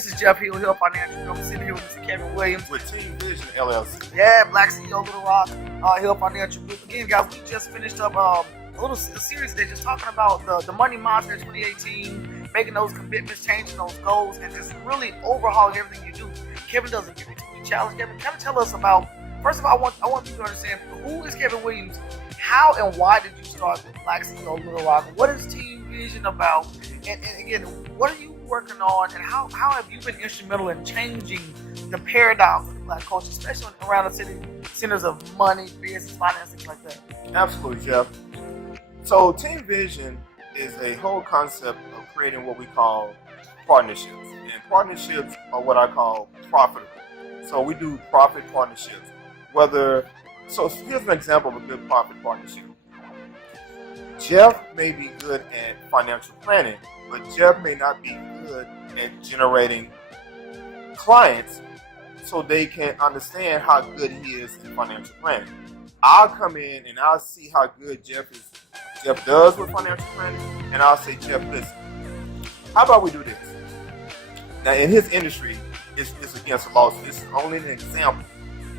This is Jeff Hill, Financial. I'm sitting here with Mr. Kevin Williams. With Team Vision LLC. Yeah, Black CEO, Little Rock, Hill Financial Group. Again, guys, we just finished up a series today just talking about the money mindset 2018, making those commitments, changing those goals, and just really overhauling everything you do. Kevin does a Give Me To Me challenge. Kevin, kind of tell us about, first of all, I want you to understand, who is Kevin Williams? How and why did you start with Black CEO, Little Rock? What is Team Vision about? And again, what are you working on, and how have you been instrumental in changing the paradigm of the Black culture, especially around the centers of money, business, finance, things like that? Absolutely, Jeff. So Team Vision is a whole concept of creating what we call partnerships. And partnerships are what I call profitable. So we do profit partnerships. So here's an example of a good profit partnership. Jeff may be good at financial planning, but Jeff may not be good at generating clients so they can understand how good he is in financial planning. I'll come in and I'll see how good Jeff does with financial planning, and I'll say, Jeff, listen, how about we do this? Now, in his industry, it's against the law, so this is only an example.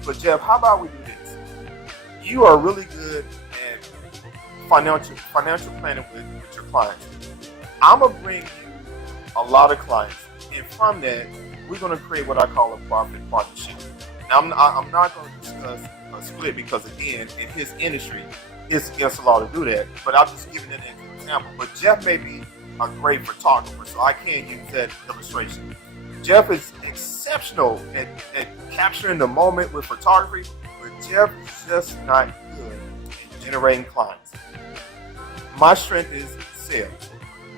But Jeff, how about we do this? You are really good at financial planning with your clients. I'm going to bring you a lot of clients, and from that, we're going to create what I call a profit partnership. Now, I'm not going to discuss a split because, again, in his industry, it's against the law to do that, but I'm just giving it as an example. But Jeff may be a great photographer, so I can't use that illustration. Jeff is exceptional at capturing the moment with photography, but Jeff is just not good at generating clients. My strength is sales.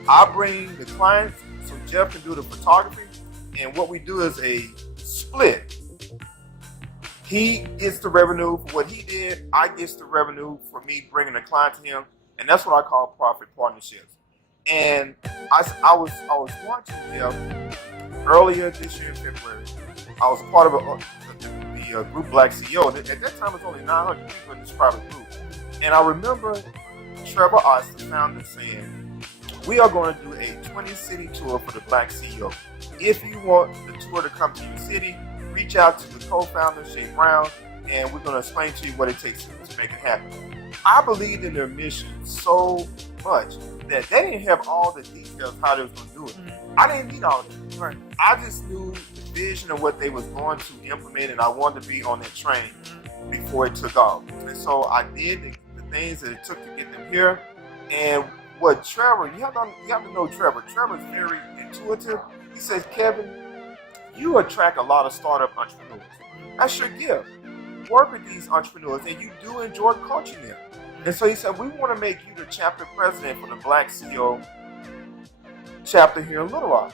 I bring the clients so Jeff can do the photography, and what we do is a split. He gets the revenue for what he did, I get the revenue for me bringing a client to him, and that's what I call profit partnerships. And I was watching Jeff earlier this year in February. I was a part of the group Black CEO, and at that time it was only 900 people in this private group. And I remember Trevor Oss, the founder, saying, we are going to do a 20-city tour for the Black CEO. If you want the tour to come to your city, reach out to the co-founder, Shay Brown, and we're going to explain to you what it takes to make it happen. I believed in their mission so much that they didn't have all the details how they was going to do it. Mm-hmm. I didn't need all of it. Right. I just knew the vision of what they was going to implement, and I wanted to be on that train before it took off. And so I did the things that it took to get them here. And what Trevor, you have to know Trevor. Trevor's very intuitive. He says, Kevin, you attract a lot of startup entrepreneurs. That's your gift. Work with these entrepreneurs, and you do enjoy coaching them. And so he said, we want to make you the chapter president for the Black CEO chapter here in Little Rock.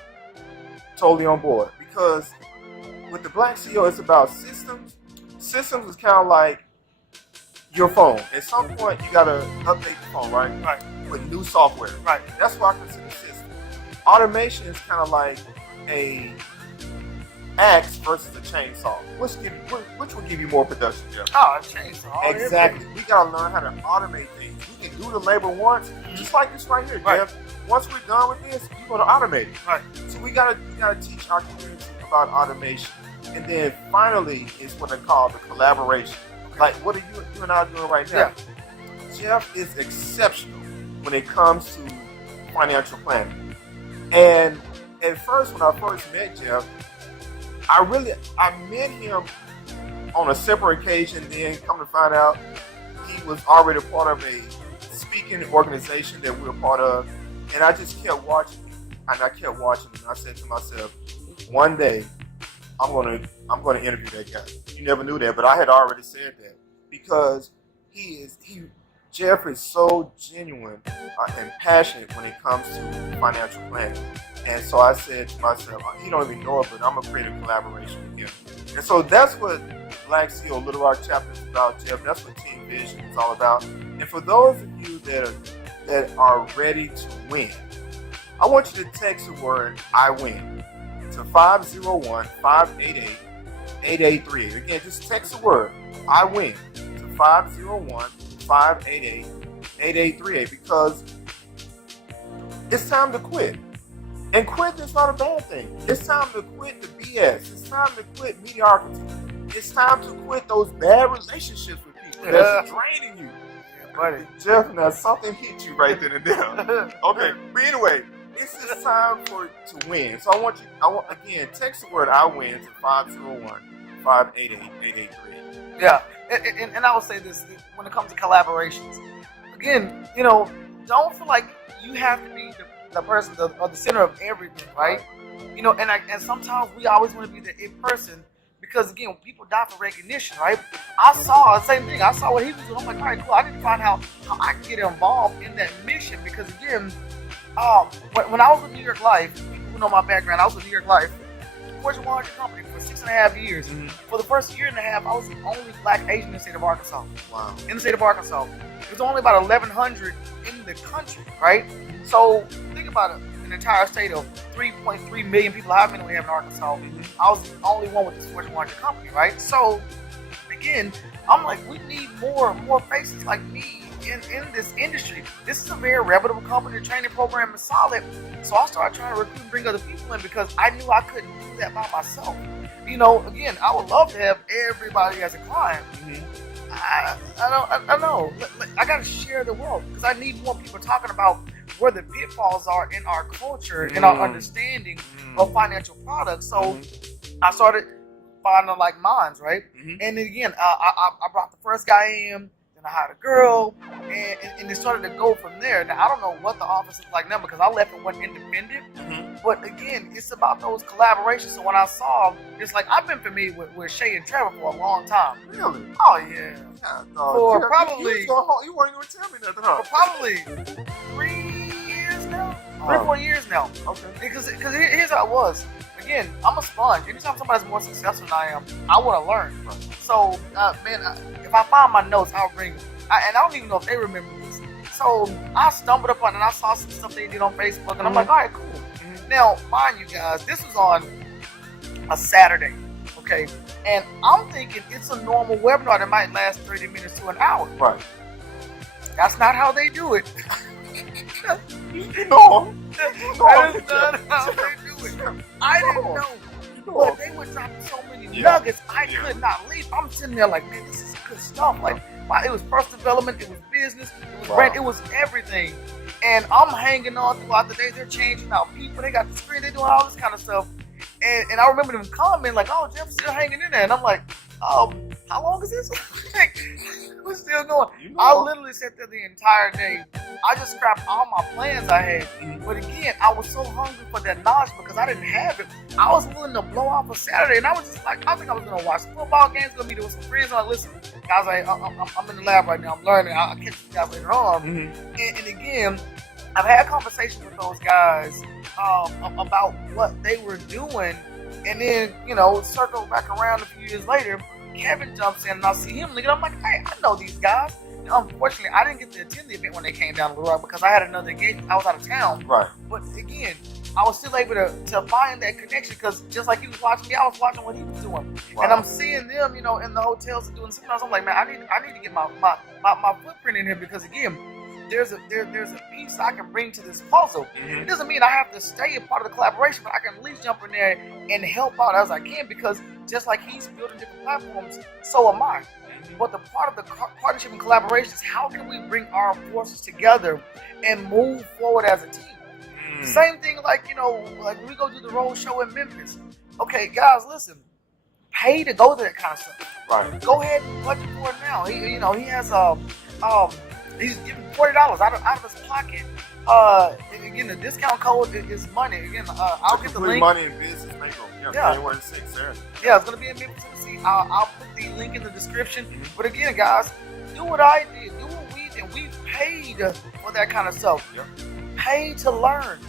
Totally on board. Because with the Black CEO, it's about systems. Systems is kind of like your phone. At some point, you got to update the phone, right? Right. With new software. Right. That's what I consider system. Automation is kind of like a axe versus a chainsaw. Which will give you more production, Jeff? Oh, a chainsaw. Exactly. We gotta learn how to automate things. We can do the labor once, just like this right here, Jeff. Once we're done with this, you're gonna automate it. Right. So we gotta teach our community about automation. And then finally is what I call the collaboration. Okay. Like what are you and I doing right now? Yeah. Jeff is exceptional when it comes to financial planning. And at first, when I first met Jeff, I met him on a separate occasion, then come to find out he was already a part of a speaking organization that we were part of, and I just kept watching him, and I said to myself, one day I'm gonna interview that guy. You never knew that, but I had already said that because Jeff is so genuine and passionate when it comes to financial planning. And so I said to myself, he don't even know it, but I'm going to create a collaboration with him. And so that's what Black CEO Little Rock chapter is about, Jeff. That's what Team Vision is all about. And for those of you that are ready to win, I want you to text the word I win to 501-588-8838. Again, just text the word I win to 501-588-8838 because it's time to quit. And quitting is not a bad thing. It's time to quit the BS. It's time to quit mediocrity. It's time to quit those bad relationships with people that's draining you. Yeah, buddy. Jeff, now something hit you right then and there. Okay, but anyway, it's just time to win. So I want again, text the word I win to 501-588-8838. Yeah, and I will say this when it comes to collaborations. Again, don't feel like you have to be the person or the center of everything, right? And sometimes we always want to be the it person because, again, people die for recognition, right? I saw the same thing. I saw what he was doing. I'm like, all right, cool. I need to find out how I can get involved in that mission because, again, when I was with New York Life, people who know my background, I was with New York Life, Fortune 100 company for 6.5 years. Mm-hmm. For the first year and a half, I was the only black Asian in the state of Arkansas. Wow. In the state of Arkansas. There's only about 1,100 in the country, right? So think about it. An entire state of 3.3 million people, how many we have in Arkansas? Mm-hmm. I was the only one with this Fortune 100 company, right? So, again, I'm like, we need more faces like me in this industry. This is a very reputable company. The training program is solid. So I started trying to recruit and bring other people in because I knew I couldn't do that by myself. Again, I would love to have everybody as a client. Mm-hmm. I know. I got to share the wealth because I need more people talking about where the pitfalls are in our culture and our understanding of financial products. So I started finding like minds, right? Mm-hmm. And then again, I brought the first guy in. And I hired a girl, and it started to go from there. Now, I don't know what the office is like now because I left and went independent. Mm-hmm. But again, it's about those collaborations. So when I saw, it's like I've been familiar with Shay and Trevor for a long time. Really? Oh, yeah. For probably... You weren't even tell me nothing, huh? For probably 3 years now. 3 or 4 years now. Okay. Because here's how it was. Again, I'm a sponge. Anytime somebody's more successful than I am, I want to learn. So, if I find my notes, I'll bring them. And I don't even know if they remember this. So, I stumbled upon it and I saw some stuff they did on Facebook, and I'm like, all right, cool. Mm-hmm. Now, mind you guys, this was on a Saturday, okay? And I'm thinking it's a normal webinar that might last 30 minutes to an hour. Right. That's not how they do it. No. That is not how they do it. I didn't know. But they were dropping so many nuggets, I could not leave. I'm sitting there like, man, this is good stuff. Like, it was personal development, it was business, it was brand, it was everything. And I'm hanging on throughout the day. They're changing out people. They got the screen. They're doing all this kind of stuff. And I remember them commenting like, "Oh, Jeff's still hanging in there." And I'm like, how long is this? We're still going. I literally sat there the entire day. I just scrapped all my plans I had. But again, I was so hungry for that knowledge because I didn't have it. I was willing to blow off a Saturday, and I was just like, I think I was gonna watch football games, gonna meet with some friends. I'm like, listen, guys, I'm in the lab right now. I'm learning. I'll catch you guys later on. Mm-hmm. And again, I've had conversations with those guys about what they were doing, and then circle back around a few years later. Kevin jumps in and I see him, and I'm like, hey, I know these guys. And unfortunately, I didn't get to attend the event when they came down to the road because I had another engagement. I was out of town. Right. But again, I was still able to find that connection because just like he was watching me, I was watching what he was doing. Wow. And I'm seeing them, in the hotels and doing something else. I'm like, man, I need to get my footprint in here because again, there's a piece I can bring to this puzzle. Mm-hmm. It doesn't mean I have to stay a part of the collaboration, but I can at least jump in there and help out as I can because just like he's building different platforms, so am I. Mm-hmm. But the part of the partnership and collaboration is how can we bring our forces together and move forward as a team. Mm-hmm. Same thing like when we go do the road show in Memphis. Okay, guys, listen. Pay to go to that kind of stuff. Right. Go ahead and budget for it now. He has he's giving $40 out of his pocket. And again, the discount code is money. Again, I'll get the link. Money in business, January 6th, Saturday. Yeah, it's gonna be in Memphis, Tennessee. I'll put the link in the description. Mm-hmm. But again, guys, do what I did. Do what we did. We paid for that kind of stuff. Yep. Pay to learn.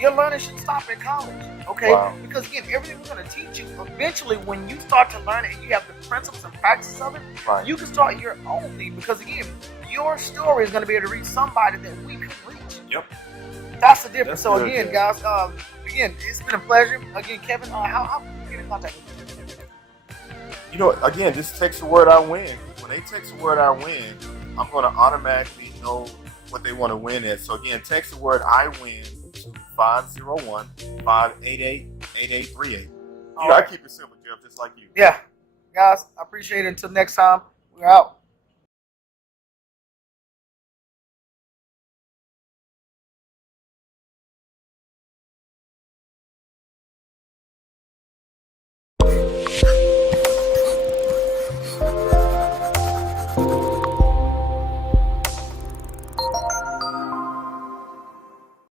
Your learning should stop at college, okay? Wow. Because again, everything we're going to teach you, eventually when you start to learn it and you have the principles and practices of it, right, you can start your own thing because again, your story is going to be able to reach somebody that we could reach. Yep. That's the difference. That's so again, guys, again, it's been a pleasure. Again, Kevin, how can we get in contact with you? Again, just text the word I win. When they text the word I win, I'm going to automatically know what they want to win at. So again, text the word I win to 501-588-8838. All right. I keep it simple, Jeff, just like you. Yeah. Guys, I appreciate it. Until next time, we're out.